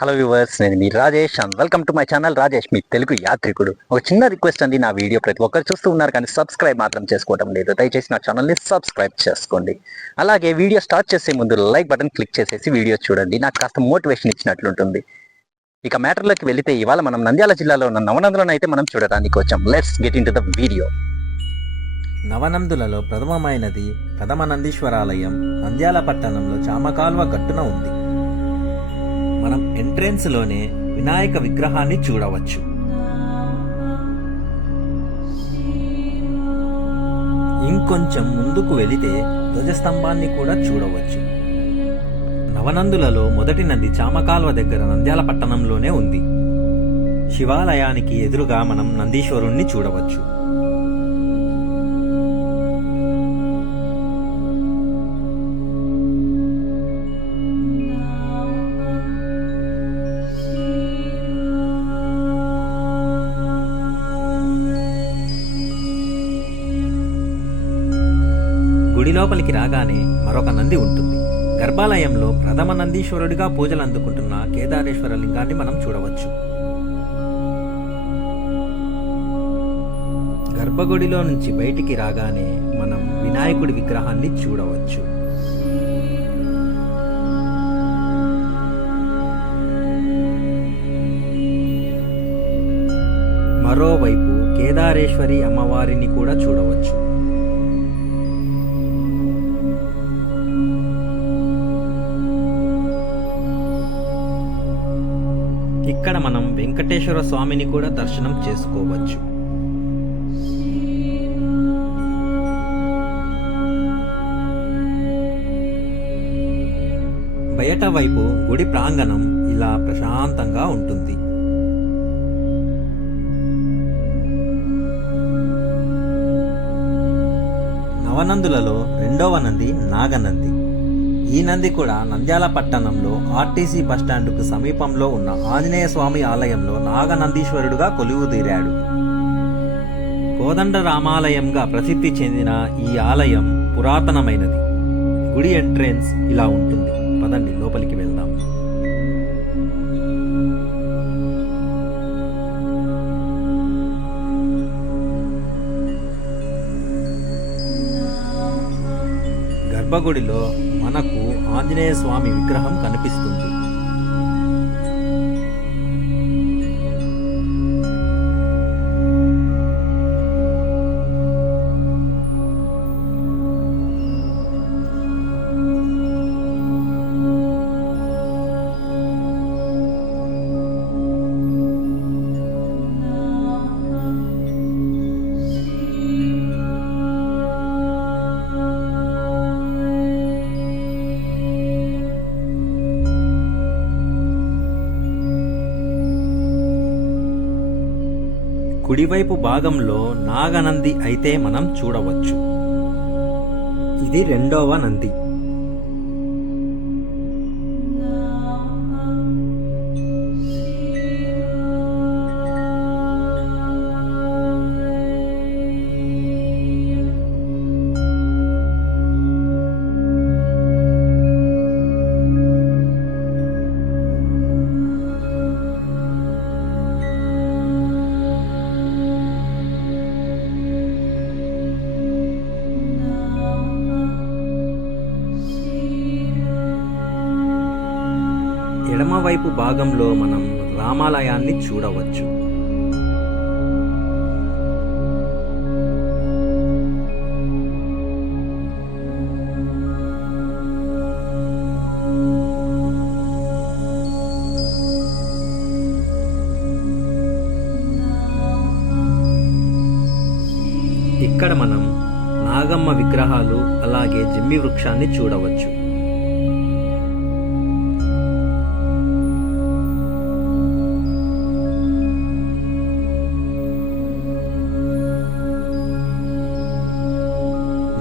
Hello viewers, నేను మీ Rajesh and welcome to my channel Rajesh మీ తెలుగు యాత్రికుడు. ఒక చిన్న రిక్వెస్ట్ అండి, నా వీడియో ప్రతి ఒక్కరు చూస్తూ ఉన్నారు కానీ సబ్స్క్రైబ్ మాత్రం చేసుకోవడం లేదు. దయచేసి నా ఛానల్ని సబ్స్క్రైబ్ చేసుకోండి. అలాగే వీడియో స్టార్ట్ చేసే ముందు లైక్ బటన్ క్లిక్ చేసేసి వీడియో చూడండి, నాకు కాస్త మోటివేషన్ ఇచ్చినట్లుంటుంది. ఇక మ్యాటర్లోకి వెళితే ఇవాళ మనం నంద్యాల జిల్లాలో ఉన్న నవనందులను అయితే మనం చూడడానికి వచ్చాం. Let's get into the video. నవనందులలో ప్రథమమైనది ప్రథమ నందీశ్వరాలయం నంద్యాల పట్టణంలో చామకాల్వ గట్టున ఉంది. మనం ఎంట్రెన్స్లోనే వినాయక విగ్రహాన్ని చూడవచ్చు. ఇంకొంచెం ముందుకు వెళితే ధ్వజస్తంభాన్ని కూడా చూడవచ్చు. నవనందులలో మొదటి నంది చామకాల్వ దగ్గర నంద్యాల పట్టణంలోనే ఉంది. శివాలయానికి ఎదురుగా మనం నందీశ్వరుణ్ణి చూడవచ్చు. గుడి లోపలికి రాగానే మరొక నంది ఉంటుంది. గర్భాలయంలో ప్రథమ నందీశ్వరుడిగా పూజలు అందుకుంటున్న కేదారేశ్వర లింగాన్ని మనం చూడవచ్చు. గర్భగుడిలో నుంచి బయటికి రాగానే మనం వినాయకుడి విగ్రహాన్ని చూడవచ్చు. మరోవైపు కేదారేశ్వరి అమ్మవారిని కూడా చూడవచ్చు. ఇక్కడ మనం వెంకటేశ్వర స్వామిని కూడా దర్శనం చేసుకోవచ్చు. బయట వైపు గుడి ప్రాంగణం ఇలా ప్రశాంతంగా ఉంటుంది. నవనందులలో రెండవ నంది నాగనంది. ఈ నంది కూడా నంద్యాల పట్టణంలో ఆర్టీసీ బస్టాండుకు సమీపంలో ఉన్న ఆంజనేయ స్వామి ఆలయంలో నాగనందీశ్వరుడుగా కొలువుదీరాడు. కోదండ రామాలయంగా ప్రసిద్ధి చెందిన ఈ ఆలయం పురాతనమైనది. గుడి ఎంట్రెన్స్ ఇలా ఉంటుంది. పదండి లోపలికి వెళ్దాం. గర్భగుడిలో మనకు ఆంజనేయ స్వామి విగ్రహం కనిపిస్తుంది. కుడివైపు భాగంలో నాగనంది అయితే మనం చూడవచ్చు. ఇది రెండవ నంది. ఎడమవైపు భాగంలో మనం రామాలయాన్ని చూడవచ్చు. ఇక్కడ మనం నాగమ్మ విగ్రహాలు అలాగే జమ్మి వృక్షాన్ని చూడవచ్చు.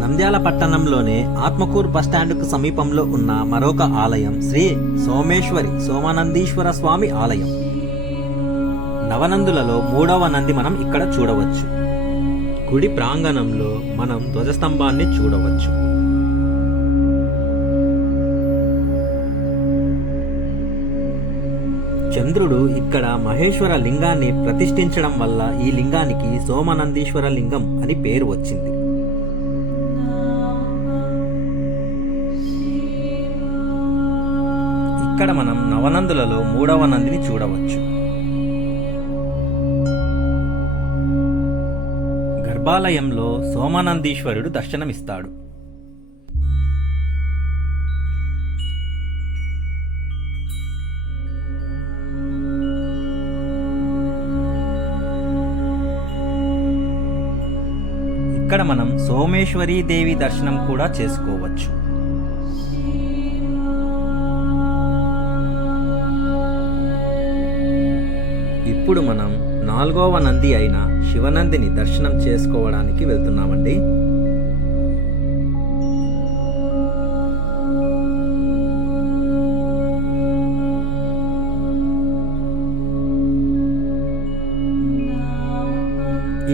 నంద్యాల పట్టణంలోనే ఆత్మకూరు బస్టాండుకు సమీపంలో ఉన్న మరొక ఆలయం శ్రీ సోమేశ్వరి సోమానందీశ్వర స్వామి ఆలయం. నవనందులలో మూడవ నంది మనం ఇక్కడ చూడవచ్చు. గుడి ప్రాంగణంలో మనం ధ్వజస్తంభాన్ని చూడవచ్చు. చంద్రుడు ఇక్కడ మహేశ్వర లింగాన్ని ప్రతిష్ఠించడం వల్ల ఈ లింగానికి సోమనందీశ్వర లింగం అని పేరు వచ్చింది. ఇక్కడ మనం నవనందులలో 3వ నందిని చూడవచ్చు. గర్భాలయంలో సోమనందీశ్వరుడు దర్శనమిస్తాడు. ఇక్కడ మనం సోమేశ్వరీ దేవి దర్శనం కూడా చేసుకోవచ్చు. ఇప్పుడు మనం 4వ నంది అయిన శివనందిని దర్శనం చేసుకోవడానికి వెళ్తున్నామండి.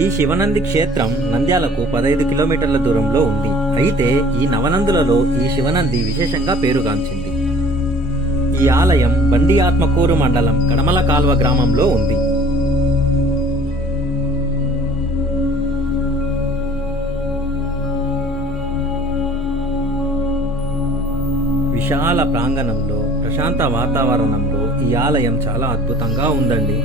ఈ శివనంది క్షేత్రం నంద్యాలకు 15 కిలోమీటర్ల దూరంలో ఉంది. అయితే ఈ నవనందులలో ఈ శివనంది విశేషంగా పేరుగాంచింది. ఈ ఆలయం బండి ఆత్మకూరు మండలం కడమల కాల్వ గ్రామంలో ఉంది. విశాల ప్రాంగణంలో ప్రశాంత వాతావరణంలో ఈ ఆలయం చాలా అద్భుతంగా ఉందండి.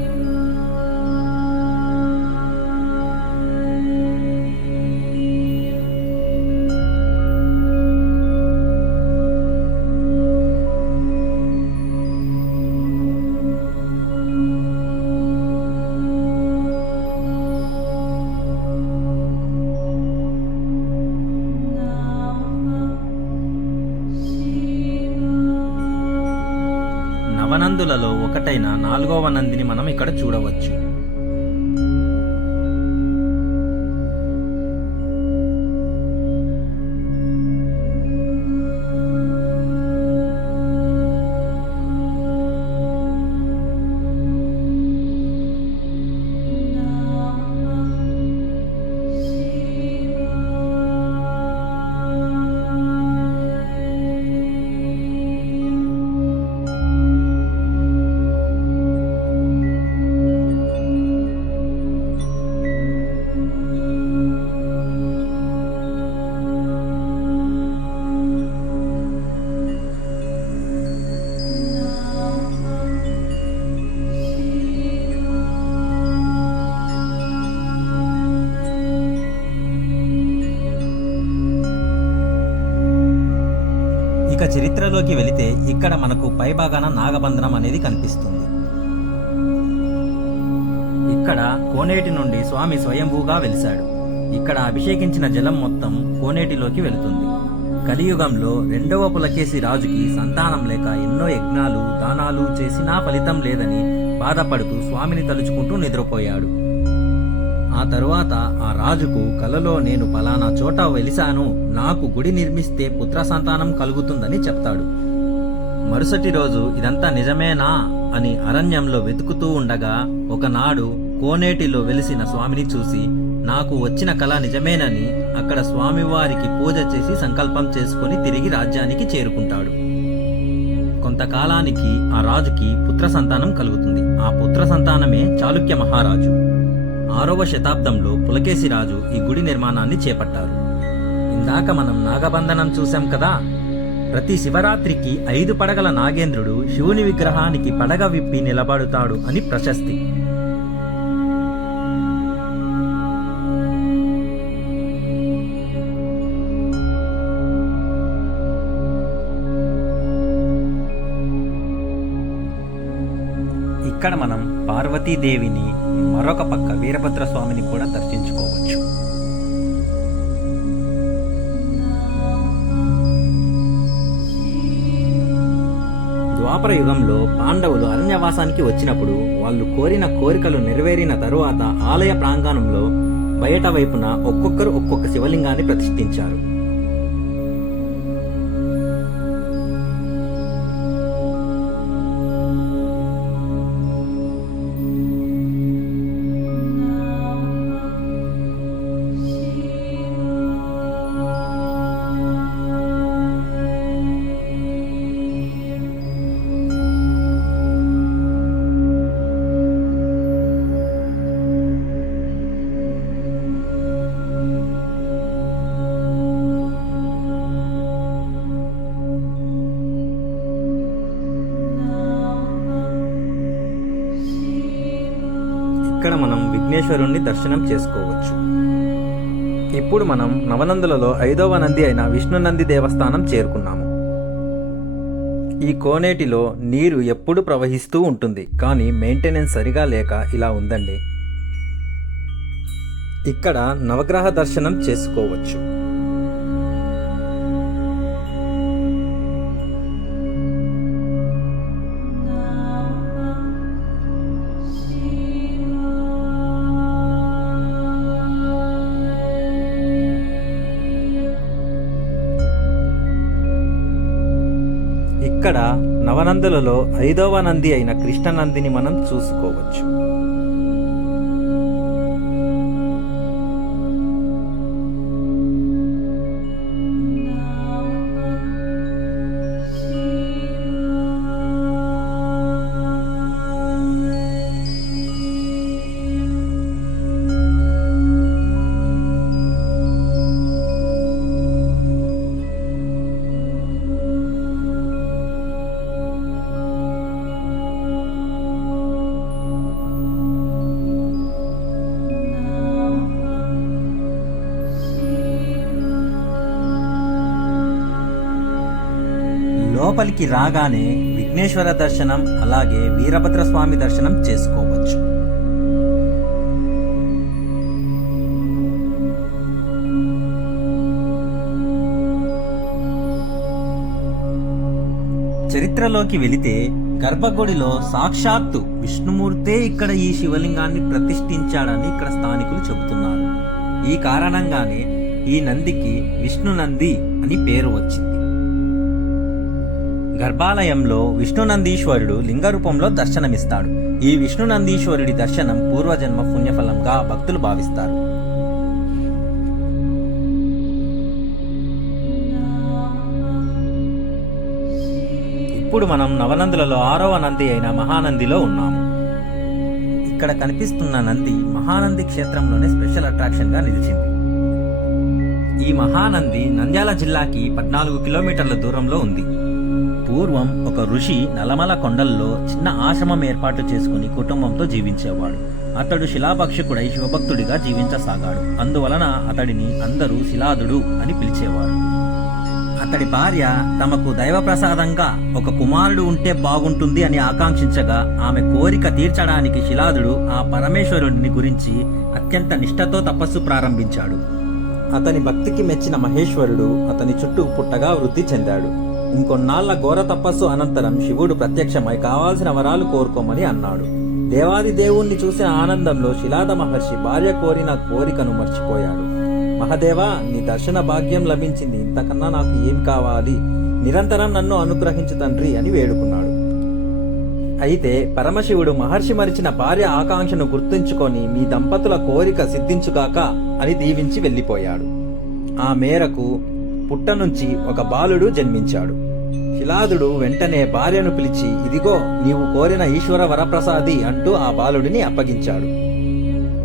నవనందులలో ఒకటైన 4వ నందిని మనం ఇక్కడ చూడవచ్చు. ఇక చరిత్రలోకి వెళితే ఇక్కడ మనకు పైభాగాన నాగబంధనం అనేది కనిపిస్తుంది. ఇక్కడ కోనేటి నుండి స్వామి స్వయంభూగా వెలిశాడు. ఇక్కడ అభిషేకించిన జలం మొత్తం కోనేటిలోకి వెళుతుంది. కలియుగంలో 2వ పులకేశి రాజుకి సంతానం లేక ఎన్నో యజ్ఞాలు దానాలు చేసినా ఫలితం లేదని బాధపడుతూ స్వామిని తలుచుకుంటూ నిద్రపోయాడు. ఆ తరువాత ఆ రాజుకు కలలో నేను పలానా చోట వెలిశాను, నాకు గుడి నిర్మిస్తే పుత్ర సంతానం కలుగుతుందని చెప్తాడు. మరుసటి రోజు ఇదంతా నిజమేనా అని అరణ్యంలో వెతుకుతూ ఉండగా ఒకనాడు కోనేటిలో వెలిసిన స్వామిని చూసి నాకు వచ్చిన కళ నిజమేనని అక్కడ స్వామివారికి పూజ చేసి సంకల్పం చేసుకుని తిరిగి రాజ్యానికి చేరుకుంటాడు. కొంతకాలానికి ఆ రాజుకి పుత్ర సంతానం కలుగుతుంది. ఆ పుత్ర సంతానమే చాళుక్య మహారాజు. 6వ శతాబ్దంలో పులకేశి రాజు ఈ గుడి నిర్మాణాన్ని చేపట్టారు. ఇందాక మనం నాగబంధనం చూశాం కదా, ప్రతి శివరాత్రికి 5 పడగల నాగేంద్రుడు శివుని విగ్రహానికి పడగ విప్పి నిలబడుతాడు అని ప్రశస్తి. ఇక్కడ మనం పార్వతీదేవిని, మరొక పక్క వీరభద్ర స్వామిని కూడా దర్శించుకోవచ్చు. ద్వాపర యుగంలో పాండవులు అరణ్యవాసానికి వచ్చినప్పుడు వాళ్ళు కోరిన కోరికలు నెరవేరిన తరువాత ఆలయ ప్రాంగణంలో బయట వైపున ఒక్కొక్కరు ఒక్కొక్క శివలింగాన్ని ప్రతిష్ఠించారు. ఇక్కడ మనం విఘ్నేశ్వరుణ్ణి దర్శనం చేసుకోవచ్చు. ఇప్పుడు మనం నవనందులలో 5వ నంది అయిన విష్ణు నంది దేవస్థానం చేరుకున్నాము. ఈ కోనేటిలో నీరు ఎప్పుడు ప్రవహిస్తూ ఉంటుంది, కానీ మెయింటెనెన్స్ సరిగా లేక ఇలా ఉందండి. ఇక్కడ నవగ్రహ దర్శనం చేసుకోవచ్చు. ఇక్కడ నవనందులలో 5వ నంది అయిన కృష్ణ నందిని మనం చూసుకోవచ్చు. లోపలికి రాగానే విఘ్నేశ్వర దర్శనం, అలాగే వీరభద్ర స్వామి దర్శనం చేసుకోవచ్చు. చరిత్రలోకి వెళితే గర్భగుడిలో సాక్షాత్తు విష్ణుమూర్తే ఇక్కడ ఈ శివలింగాన్ని ప్రతిష్ఠించాడని ఇక్కడ స్థానికులు చెబుతున్నారు. ఈ కారణంగానే ఈ నందికి విష్ణు నంది అని పేరు వచ్చింది. గర్భాలయంలో విష్ణు నందీశ్వరుడు లింగ రూపంలో దర్శనమిస్తాడు. ఈ విష్ణు నందీశ్వరుడి దర్శనం పూర్వజన్మ పుణ్యఫలంగా భక్తులు భావిస్తారు. ఇప్పుడు మనం నవనందులలో 6వ నంది అయిన మహానందిలో ఉన్నాము. ఇక్కడ కనిపిస్తున్న నంది మహానంది క్షేత్రంలోనే స్పెషల్ అట్రాక్షన్ గా నిలిచింది. ఈ మహానంది నంద్యాల జిల్లాకి 14 కిలోమీటర్ల దూరంలో ఉంది. పూర్వం ఒక ఋషి నల్లమల కొండల్లో చిన్న ఆశ్రమం ఏర్పాటు చేసుకుని కుటుంబంతో జీవించేవాడు. అతడు శిలాభక్షకుడై శివభక్తుడిగా జీవించసాగాడు. అందువలన అతడిని అందరూ శిలాదుడు అని పిలిచేవారు. అతడి భార్య తమకు దైవ ప్రసాదంగా ఒక కుమారుడు ఉంటే బాగుంటుంది అని ఆకాంక్షించగా ఆమె కోరిక తీర్చడానికి శిలాదుడు ఆ పరమేశ్వరుడిని గురించి అత్యంత నిష్ఠతో తపస్సు ప్రారంభించాడు. అతని భక్తికి మెచ్చిన మహేశ్వరుడు అతని చుట్టూ పుట్టగా వృద్ధి చెందాడు. ఇంకొన్నాళ్ల ఘోర తపస్సు అనంతరం శివుడు ప్రత్యక్షమై కావాల్సిన వరాలు కోరుకోమని అన్నాడు. దేవాది దేవుణ్ణి చూసిన ఆనందంలో శిలాద మహర్షి భార్య కోరిన కోరికను మర్చిపోయాడు. మహదేవా, నీ దర్శన భాగ్యం లభించింది, ఇంతకన్నా నాకు ఏం కావాలి, నిరంతరం నన్ను అనుగ్రహించు తండ్రి అని వేడుకున్నాడు. అయితే పరమశివుడు మహర్షి మరిచిన భార్య ఆకాంక్షను గుర్తుంచుకొని మీ దంపతుల కోరిక సిద్ధించుగాక అని దీవించి వెళ్లిపోయాడు. ఆ మేరకు పుట్ట నుంచి ఒక బాలుడు జన్మించాడు. శిలాదుడు వెంటనే భార్యను పిలిచి, ఇదిగో నీవు కోరిన ఈశ్వర వరప్రసాది అంటూ ఆ బాలుడిని అప్పగించాడు.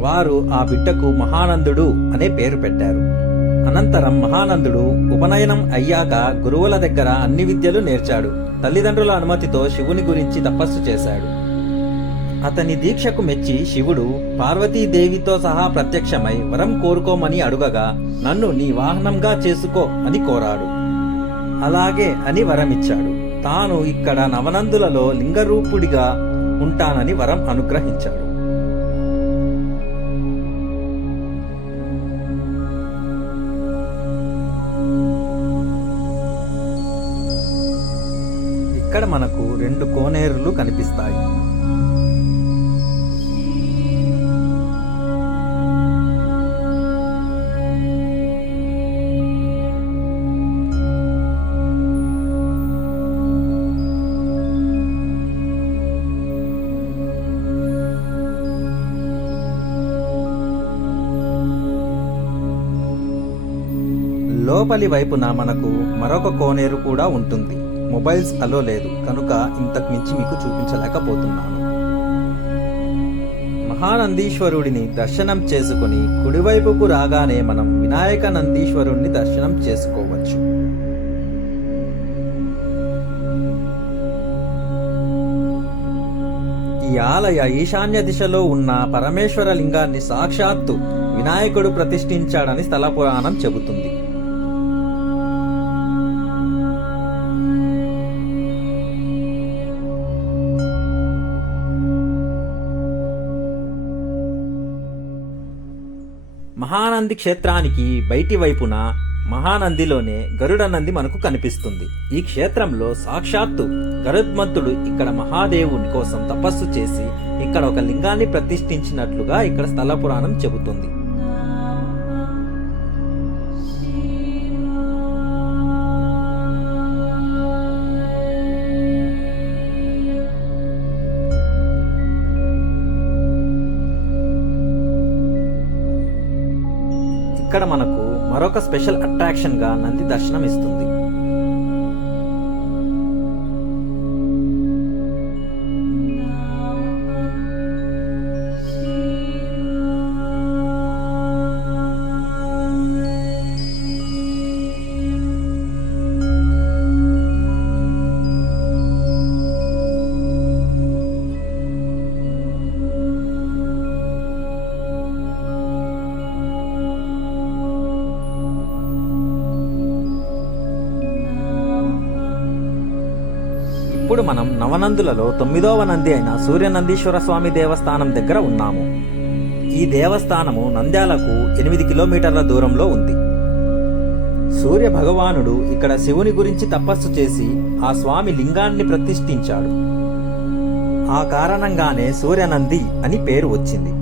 వారు ఆ బిడ్డకు మహానందుడు అనే పేరు పెట్టారు. అనంతరం మహానందుడు ఉపనయనం అయ్యాక గురువుల దగ్గర అన్ని విద్యలు నేర్చాడు. తల్లిదండ్రుల అనుమతితో శివుని గురించి తపస్సు చేశాడు. అతని దీక్షకు మెచ్చి శివుడు పార్వతీదేవితో సహా ప్రత్యక్షమై వరం కోరుకోమని అడుగగా, నన్ను నీ వాహనంగా చేసుకో అని కోరాడు. అలాగే అని వరమిచ్చాడు. తాను ఇక్కడ నవనందులలో లింగరూపుడిగా ఉంటానని వరం అనుగ్రహించాడు. ఇక్కడ మనకు 2 కోనేరులు కనిపిస్తాయి. లోపలి వైపున మనకు మరొక కోనేరు కూడా ఉంటుంది. మొబైల్స్ అలో లేదు కనుక ఇంతకు మించి మీకు చూపించలేకపోతున్నాను. మహానందీశ్వరుడిని దర్శనం చేసుకుని కుడివైపుకు రాగానే మనం వినాయక నందీశ్వరుణ్ణి దర్శనం చేసుకోవచ్చు. ఈ ఆలయ ఈశాన్య దిశలో ఉన్న పరమేశ్వర లింగాన్ని సాక్షాత్తు వినాయకుడు ప్రతిష్ఠించాడని స్థల పురాణం చెబుతుంది. మహానంది క్షేత్రానికి బయటి వైపున మహానందిలోనే గరుడ నంది మనకు కనిపిస్తుంది. ఈ క్షేత్రంలో సాక్షాత్తు గరుత్మంతుడు ఇక్కడ మహాదేవుని కోసం తపస్సు చేసి ఇక్కడ ఒక లింగాన్ని ప్రతిష్ఠించినట్లుగా ఇక్కడ స్థల పురాణం చెబుతుంది. ఇక్కడ మనకు మరొక స్పెషల్ అట్రాక్షన్ గా నంది దర్శనం ఇస్తుంది. ఇప్పుడు మనం నవనందులలో 9వ నంది అయిన సూర్యనందీశ్వర స్వామి దేవస్థానం దగ్గర ఉన్నాము. ఈ దేవస్థానము నంద్యాలకు 8 కిలోమీటర్ల దూరంలో ఉంది. సూర్య భగవానుడు ఇక్కడ శివుని గురించి తపస్సు చేసి ఆ స్వామి లింగాన్ని ప్రతిష్ఠించాడు. ఆ కారణంగానే సూర్యనంది అని పేరు వచ్చింది.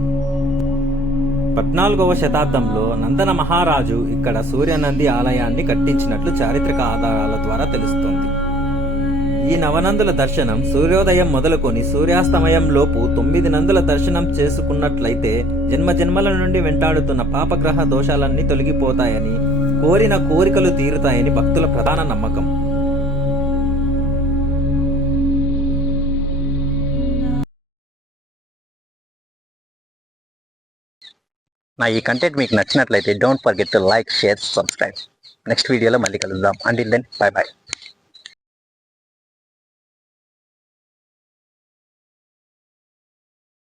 14వ శతాబ్దంలో నందన మహారాజు ఇక్కడ సూర్యనంది ఆలయాన్ని కట్టించినట్లు చారిత్రక ఆధారాల ద్వారా తెలుస్తోంది. ఈ నవనందుల దర్శనం సూర్యోదయం మొదలుకొని సూర్యాస్తమయం లోపు 9 నందుల దర్శనం చేసుకున్నట్లయితే జన్మజన్మల నుండి వెంటాడుతున్న పాపగ్రహ దోషాలన్నీ తొలగిపోతాయని, కోరిన కోరికలు తీరుతాయని భక్తుల ప్రధాన నమ్మకం. నా ఈ కంటెంట్ మీకు నచ్చినట్లయితే don't forget to like, share, subscribe. Next వీడియోలో మళ్ళీ కలుద్దాం. Until then bye by.